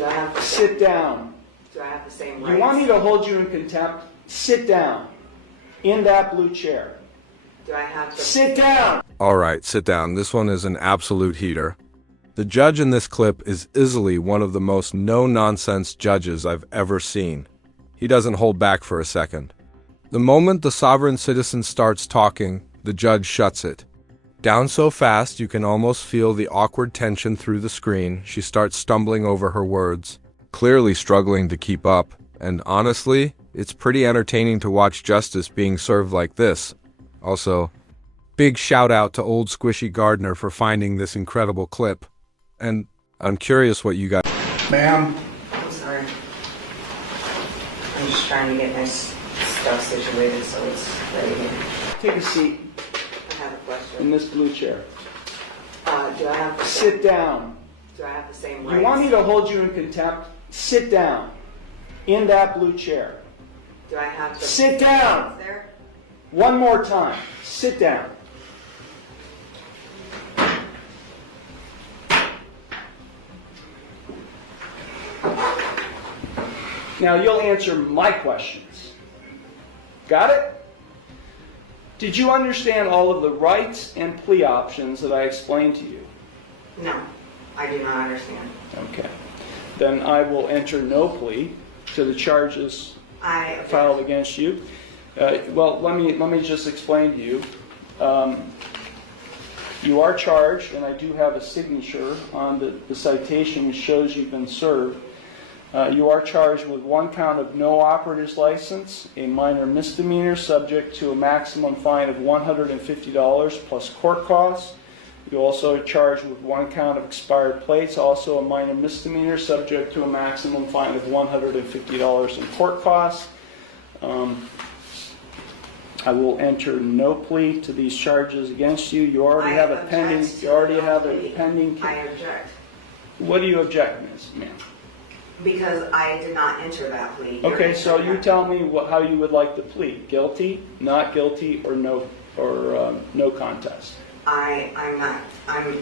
Do I have Sit down. Do I have the same rights? You want me to hold you in contempt? Sit down. In that blue chair. Do I have to Sit down! Alright, sit down. This one is an absolute heater. The judge in this clip is easily one of the most no-nonsense judges I've ever seen. He doesn't hold back for a second. The moment the sovereign citizen starts talking, the judge shuts it. Down so fast you can almost feel the awkward tension through the screen. She starts stumbling over her words, clearly struggling to keep up, and honestly, it's pretty entertaining to watch justice being served like this. Also, big shout out to old Squishy Gardner for finding this incredible clip. And I'm curious what you got. Ma'am. I'm sorry. I'm just trying to get my stuff situated so it's ready here. Take a seat I have a question. in this blue chair. Do I have Sit down. Do I have the same rights? You want me to hold you in contempt? Sit down. In that blue chair. Do I have to Sit down! there? One more time. Sit down. Now you'll answer my questions. Got it? Did you understand all of the rights and plea options that I explained to you? No, I do not understand. Okay. Then I will enter no plea to the charges filed against you. Well, let me just explain to you. You are charged, and I do have a signature on the citation which shows you've been served. You are charged with one count of no operator's license, a minor misdemeanor subject to a maximum fine of $150 plus court costs. You also are charged with one count of expired plates, also a minor misdemeanor subject to a maximum fine of $150 in court costs. I will enter no plea to these charges against you. You already have a pending. You already have a pending. I object. What do you object, Ms. Ma'am? Because I did not enter that plea. Okay, so you tell me how you would like to plead: guilty, not guilty, or no contest. I'm not.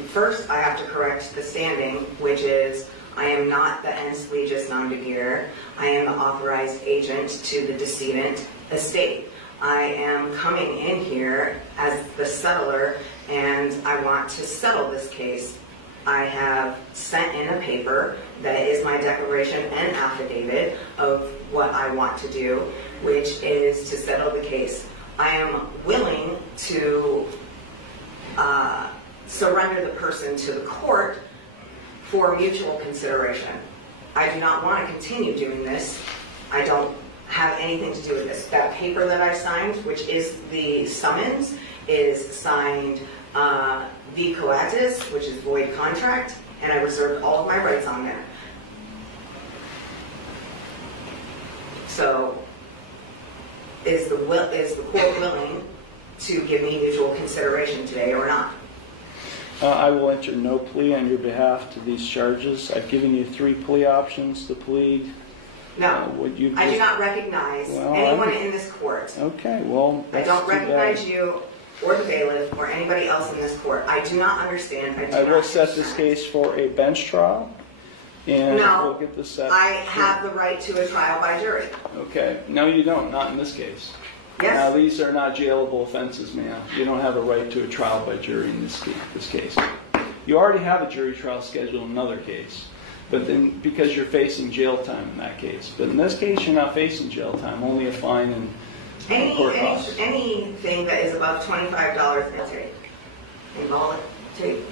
First, I have to correct the standing, which is I am not the ens legis non degear. I am the authorized agent to the decedent estate. I am coming in here as the settler, and I want to settle this case. I have sent in a paper that is my declaration and affidavit of what I want to do, which is to settle the case. I am willing to surrender the person to the court for mutual consideration. I do not want to continue doing this. I don't have anything to do with this. That paper that I signed, which is the summons, is signed v coatis, which is void contract, and I reserved all of my rights on there. So, is the court willing to give me mutual consideration today or not? I will enter no plea on your behalf to these charges. I've given you 3 plea options to plead. No, I do not recognize anyone in this court. Okay, well, I don't recognize you or the bailiff or anybody else in this court. I do not understand. I will set this case for a bench trial, and we'll get this set. I have the right to a trial by jury. Okay, no you don't, not in this case. Yes. Now these are not jailable offenses, ma'am. You don't have a right to a trial by jury in this case. You already have a jury trial scheduled in another case, but then because you're facing jail time in that case. But in this case, you're not facing jail time, only a fine and court costs. Anything that is above $25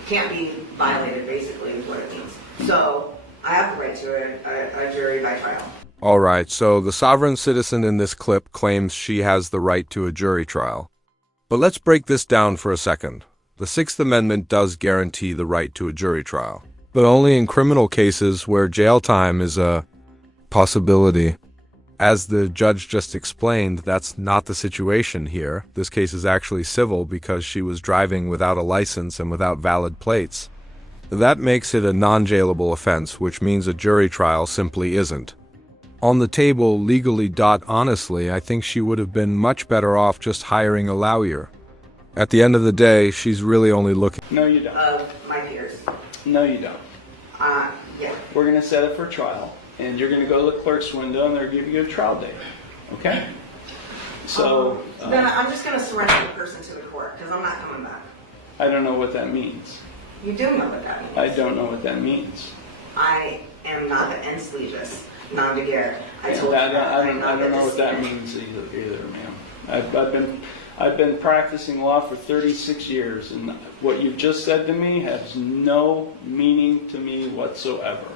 can't be violated, basically, is what it means. So I have the right to a jury by trial. Alright, so the sovereign citizen in this clip claims she has the right to a jury trial. But let's break this down for a second. The Sixth Amendment does guarantee the right to a jury trial, but only in criminal cases where jail time is a possibility. As the judge just explained, that's not the situation here. This case is actually civil because she was driving without a license and without valid plates. That makes it a non-jailable offense, which means a jury trial simply isn't. On the table, legally. Honestly, I think she would have been much better off just hiring a lawyer. At the end of the day, she's really only looking. No, you don't. Of my peers. No, you don't. Yeah. We're going to set it for trial, and you're going to go to the clerk's window, and they'll give you a trial date. Okay? So then I'm just going to surrender the person to the court because I'm not coming back. I don't know what that means. You do know what that means. I don't know what that means. I am not the ens legis non de guerre. I told you I that. don't know what that means either, ma'am. I've been practicing law for 36 years, and what you've just said to me has no meaning to me whatsoever.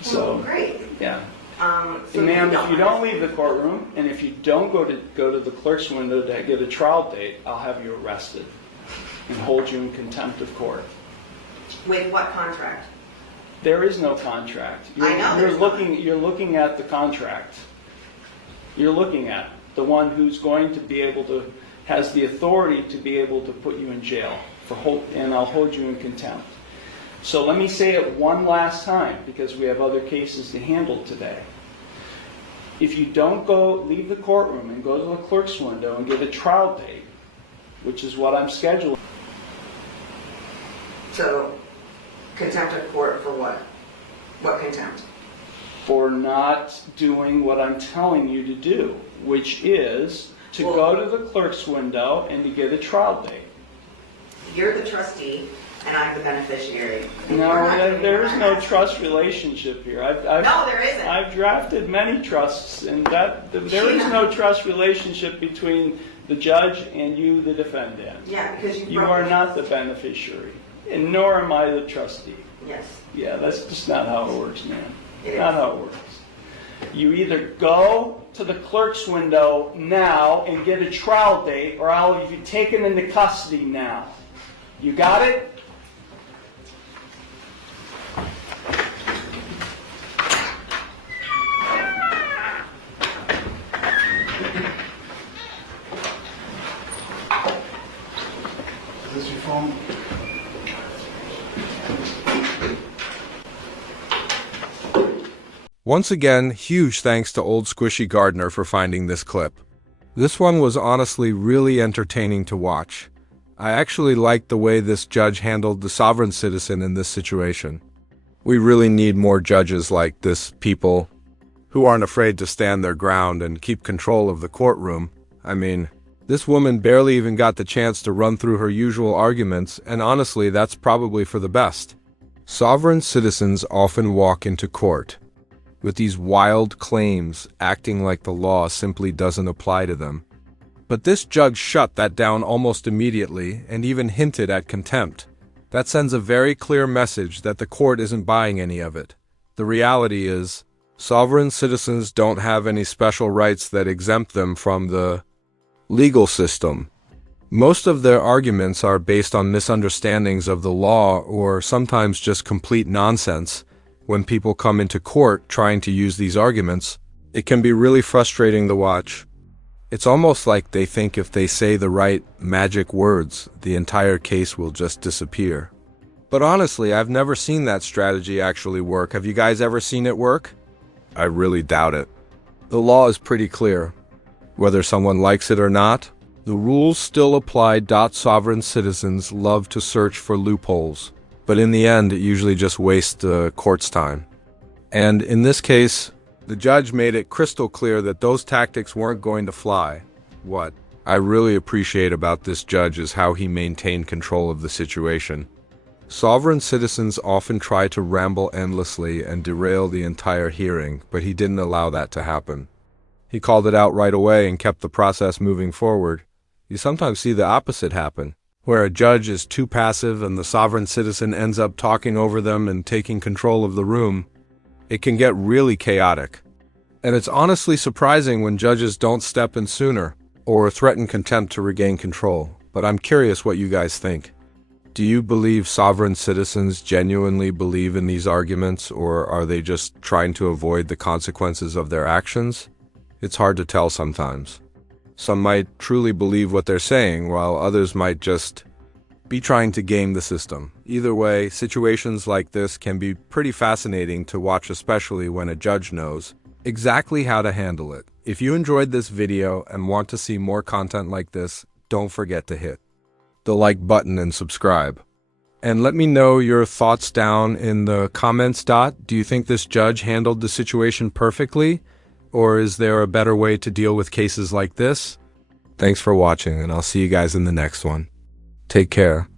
So, great. Yeah. So ma'am, if you don't leave the courtroom, and if you don't go to the clerk's window to get a trial date, I'll have you arrested and hold you in contempt of court. With what contract? There is no contract. I know You're looking at the contract. You're looking at the one who's going to be able to, has the authority to be able to put you in jail and I'll hold you in contempt. So let me say it one last time because we have other cases to handle today. If you don't leave the courtroom and go to the clerk's window and get a trial date, which is what I'm scheduling. So, contempt of court for what? What contempt? For not doing what I'm telling you to do, which is to go to the clerk's window and to get a trial date. You're the trustee and I'm the beneficiary. No, there is no trust relationship here. No, there isn't. I've drafted many trusts, and there is no trust relationship between the judge and you, the defendant. Yeah, because you are not the beneficiary, and nor am I the trustee. Yes. Yeah, that's just not how it works, man. It Not is. how it works. You either go to the clerk's window now and get a trial date, or I'll have you taken into custody now. You got it? Is this your phone? Once again, huge thanks to Old Squishy Gardner for finding this clip. This one was honestly really entertaining to watch. I actually liked the way this judge handled the sovereign citizen in this situation. We really need more judges like this, people who aren't afraid to stand their ground and keep control of the courtroom. I mean, this woman barely even got the chance to run through her usual arguments, and honestly, that's probably for the best. Sovereign citizens often walk into court with these wild claims, acting like the law simply doesn't apply to them. But this judge shut that down almost immediately and even hinted at contempt. That sends a very clear message that the court isn't buying any of it. The reality is, sovereign citizens don't have any special rights that exempt them from the legal system. Most of their arguments are based on misunderstandings of the law or sometimes just complete nonsense. When people come into court trying to use these arguments, it can be really frustrating to watch. It's almost like they think if they say the right magic words, the entire case will just disappear. But honestly, I've never seen that strategy actually work. Have you guys ever seen it work? I really doubt it. The law is pretty clear. Whether someone likes it or not, the rules still apply. Sovereign citizens love to search for loopholes. But in the end, it usually just wastes the court's time. And in this case, the judge made it crystal clear that those tactics weren't going to fly. What I really appreciate about this judge is how he maintained control of the situation. Sovereign citizens often try to ramble endlessly and derail the entire hearing, but he didn't allow that to happen. He called it out right away and kept the process moving forward. You sometimes see the opposite happen, where a judge is too passive and the sovereign citizen ends up talking over them and taking control of the room. It can get really chaotic. And it's honestly surprising when judges don't step in sooner or threaten contempt to regain control. But I'm curious what you guys think. Do you believe sovereign citizens genuinely believe in these arguments, or are they just trying to avoid the consequences of their actions? It's hard to tell sometimes. Some might truly believe what they're saying, while others might just be trying to game the system. Either way, situations like this can be pretty fascinating to watch, especially when a judge knows exactly how to handle it. If you enjoyed this video and want to see more content like this, don't forget to hit the like button and subscribe. And let me know your thoughts down in the comments. Do you think this judge handled the situation perfectly? Or is there a better way to deal with cases like this? Thanks for watching, and I'll see you guys in the next one. Take care.